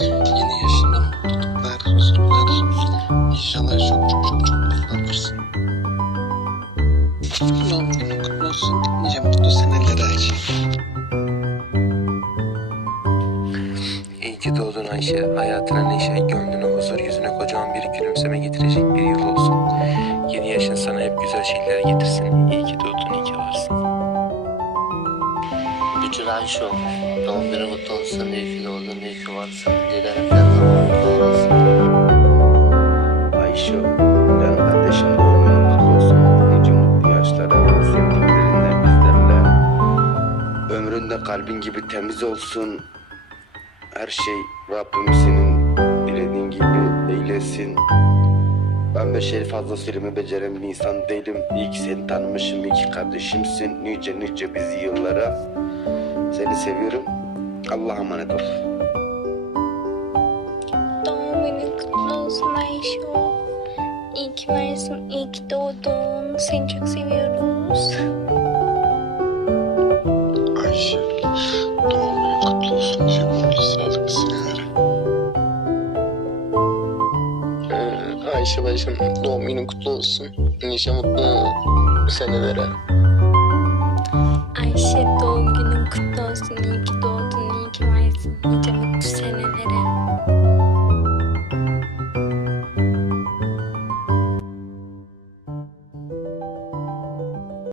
Yeni yaşında mutluluklar, huzurlar. İnşallah çok çok çok çok mutlu olursun. Doğum günün kutlu olsun. Nice mutlu seneler Ayşe. İyi ki doğdun Ayşe. Hayatına neşe, gönlüne huzur, yüzüne kocaman bir gülümseme getirecek bir yıl olsun. Yeni yaşın sana hep güzel şeyler getirsin. İyi ki doğdun, Bütün Ayşe doğum günü kutlu olsun, iyi ki doğdun, iyi ki varsın. Dilerim her zaman mutlu olasın. Ayşe, canım kardeşim doğum günün kutlu olsun. Nice mutlu yaşlara, sevdiklerinle, bizlerle. Ömründe kalbin gibi temiz olsun. Her şey Rabbim senin dilediğin gibi eylesin. Ben beşeri fazla söylemeyi beceren bir insan değilim. İyi ki seni tanımışım, iyi ki kardeşimsin. Nice nice bizi yıllara. Seni seviyorum. Allah'a emanet ol. Doğum günün kutlu olsun Ayşe. İyi ki varsın, iyi ki doğdun. Seni çok seviyoruz. Ayşe, doğum günün kutlu olsun. Nice mutlu sağlıklı seneler. Ee, Ayşe bacım doğum günün kutlu olsun. Nice mutlu senelere.